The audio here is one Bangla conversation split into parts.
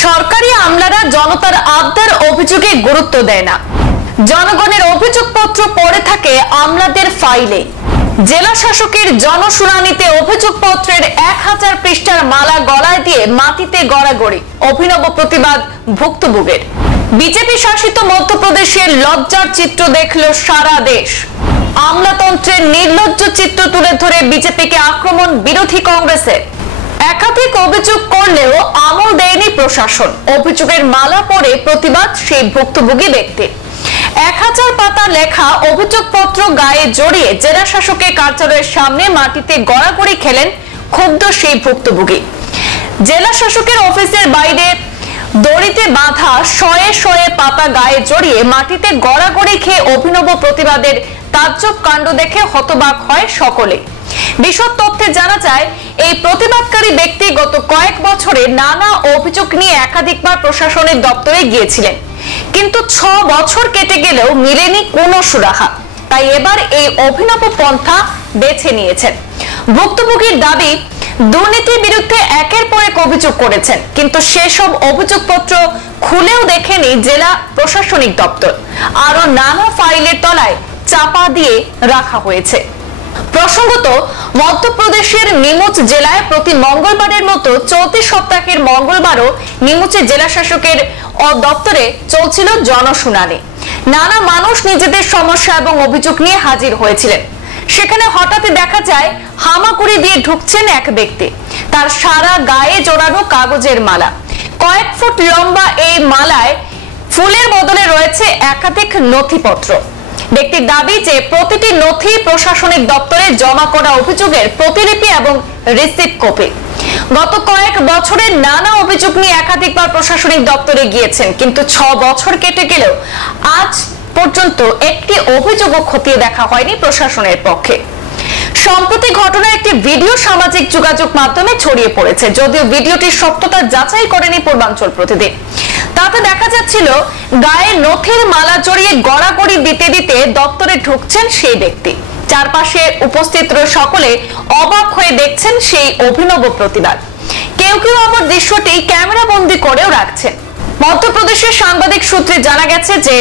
সরকারি আমলারা জনতার আবদার অভিযোগে গুরুত্ব দেয় না। জনগণের অভিযোগপত্র পড়ে থাকে আমলাদের ফাইলে। জেলা শাসকের জনশুনানিতে অভিযোগপত্রের 1000 পৃষ্ঠার মালা গলায় দিয়ে মাটিতে গড়াগড়ি, অভিনব প্রতিবাদ ভুক্তভোগীর। বিজেপি শাসিত মধ্যপ্রদেশের লজ্জার চিত্র দেখল সারা দেশ। আমলাতন্ত্রের নির্লজ্জ চিত্র তুলে ধরে বিজেপিকে আক্রমণ বিরোধী কংগ্রেসের। একাধিক অভিযোগ করলেও আমল দেয়নি প্রশাসন। অভিযোগের মালা পড়ে প্রতিবাদ সেই ভুক্তভোগী ব্যক্তি। 1000 পাতা লেখা অভিযোগপত্র গায়ে জড়িয়ে জেলা শাসকের কার্যালয়ের সামনে মাটিতে গড়াগড়ি খেলেন ক্ষুব্ধ সেই ভুক্তভোগী। জেলা শাসকের অফিসের বাইরে দড়িতে বাঁধা শয়ে শয়ে পাতা গায়ে জড়িয়ে মাটিতে গড়াগড়ি খেয়ে অভিনব প্রতিবাদের তাজ্জব কাণ্ড দেখে হতবাক হয় সকলে। বিশদ তথ্যে জানা যায়, এই প্রতিবাদকারী ব্যক্তি গত কয়েক বছরে নানা অভিযোগ নিয়ে একাধিকবার প্রশাসনিক দপ্তরে গিয়েছিলেন, কিন্তু 6 বছর কেটে গেলেও মিলেনি কোনো সুরাহা। তাই এবার এই অভিনব পন্থা বেছে নিয়েছেন। ভুক্তভোগীর দাবি, দুর্নীতির বিরুদ্ধে একের পর এক অভিযোগ করেছেন, কিন্তু সেসব অভিযোগপত্র খুলেও দেখেনি জেলা প্রশাসনিক দপ্তর। আরো নানা ফাইলের তলায় চাপা দিয়ে রাখা হয়েছে। প্রসঙ্গত, মধ্যপ্রদেশের নিমুচ জেলায় প্রতি মঙ্গলবারের মতো চলতি সপ্তাহের মঙ্গলবারও নিমুচের জেলা শাসকের দপ্তরে চলছিল জনশুনানি। নানা মানুষ নিজেদের সমস্যা এবং অভিযোগ নিয়ে হাজির হয়েছিলেন। সেখানে হঠাৎই দেখা যায় হামাগুড়ি দিয়ে ঢুকছেন এক ব্যক্তি। তার সারা গায়ে জড়ানো কাগজের মালা। কয়েক ফুট লম্বা এই মালায় ফুলের বদলে রয়েছে একাধিক নথিপত্র। ব্যক্তির দাবি যে প্রতিটি নথি প্রশাসনিক দপ্তরে জমা করা অভিযোগের প্রতিলিপি এবং রিসিপ্ট কপি। গত কয়েক বছরের নানা অভিযোগ নিয়ে একাধিকবার প্রশাসনিক দপ্তরে গিয়েছেন, কিন্তু 6 বছর কেটে গেলেও আজ পর্যন্ত একটি অভিযোগও খতিয়ে দেখা হয়নি প্রশাসনের পক্ষে। সম্প্রতি ঘটনার একটি ভিডিও সামাজিক যোগাযোগ মাধ্যমে ছড়িয়ে পড়েছে, যদিও ভিডিওটির সত্যতা যাচাই করেনি পূর্বাঞ্চল প্রতিদিন। তাতে দেখা যাচ্ছিল গায়ে নথির মালা জড়িয়ে গড়াগড়ি দিতে দিতে দপ্তরে ঢুকছেন সেই ব্যক্তি। চারপাশে উপস্থিত সকলে অবাক হয়ে দেখছেন সেই অভিনব প্রতিবাদ। কেউ কেউ আবার দৃশ্যটি ক্যামেরা বন্দী করেও রাখছেন। মধ্যপ্রদেশের সাংবাদিক সূত্রে জানা গেছে যে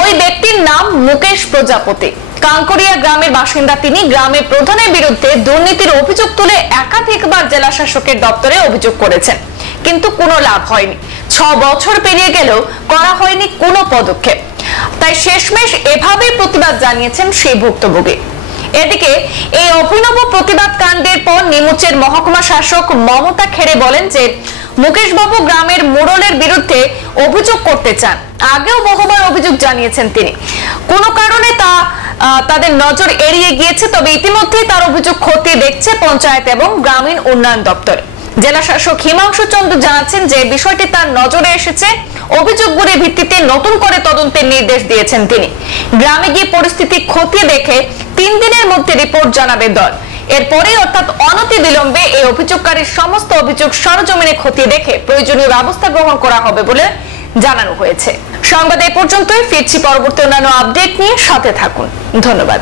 ওই ব্যক্তির নাম মুকেশ প্রজাপতি। কাঙ্করিয়া গ্রামের বাসিন্দা তিনি। গ্রামের প্রধানের বিরুদ্ধে দুর্নীতির অভিযোগ তুলে একাধিকবার জেলা শাসকের দপ্তরে অভিযোগ করেছেন, কিন্তু কোনো লাভ হয়নি। 6 বছর পেরিয়ে গেলেও করা হয়নি কোনো পদক্ষেপ। তাই শেষমেশ এভাবেই প্রতিবাদ জানিয়েছেন সেই ভুক্তভোগী। এদিকে এই অভিনব প্রতিবাদ কাণ্ডের পর নিমুচের মহকুমা শাসক মমতা খেরে বলেন যে মুকেশ বাবু গ্রামের মোড়লের বিরুদ্ধে অভিযোগ করতে চান। আগেও বহুবার অভিযোগ জানিয়েছেন তিনি। কোনো কারণে তাদের নজর এড়িয়ে গিয়েছে, তবে ইতিমধ্যেই তার অভিযোগ খতিয়ে দেখছে পঞ্চায়েত এবং গ্রামীণ উন্নয়ন দপ্তর। জেলা শাসক হিমাংশু চন্দ্র জানাচ্ছেন যে বিষয়টি তার নজরে এসেছে। অভিযোগগুলির ভিত্তিতে নতুন করে তদন্তের নির্দেশ দিয়েছেন তিনি। গ্রামে গিয়ে পরিস্থিতি খতিয়ে দেখে 3 দিনের মধ্যে রিপোর্ট জানাবে দল। এরপরে অর্থাৎ অনতি বিলম্বে এই অভিযোগকারীর সমস্ত অভিযোগ সরজমিনে খতিয়ে দেখে প্রয়োজনীয় ব্যবস্থা গ্রহণ করা হবে বলে জানানো হয়েছে। সংবাদ এই পর্যন্তই। ফিরছি পরবর্তী অন্যান্য আপডেট নিয়ে, সাথে থাকুন। ধন্যবাদ।